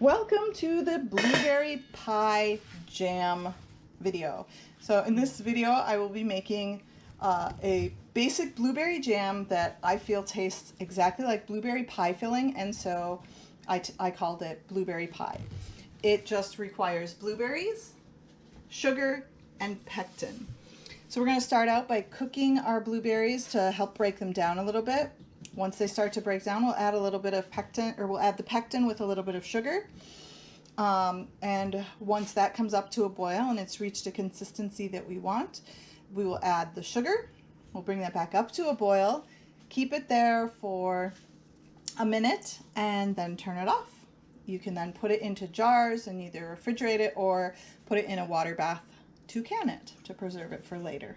Welcome to the blueberry pie jam video. So in this video I will be making a basic blueberry jam that I feel tastes exactly like blueberry pie filling, and so I called it blueberry pie. It just requires blueberries, sugar, and pectin. So we're going to start out by cooking our blueberries to help break them down a little bit. Once they start to break down, we'll add a little bit of pectin, or we'll add the pectin with a little bit of sugar. And once that comes up to a boil and it's reached a consistency that we want, we will add the sugar. We'll bring that back up to a boil, keep it there for a minute, and then turn it off. You can then put it into jars and either refrigerate it or put it in a water bath to can it to preserve it for later.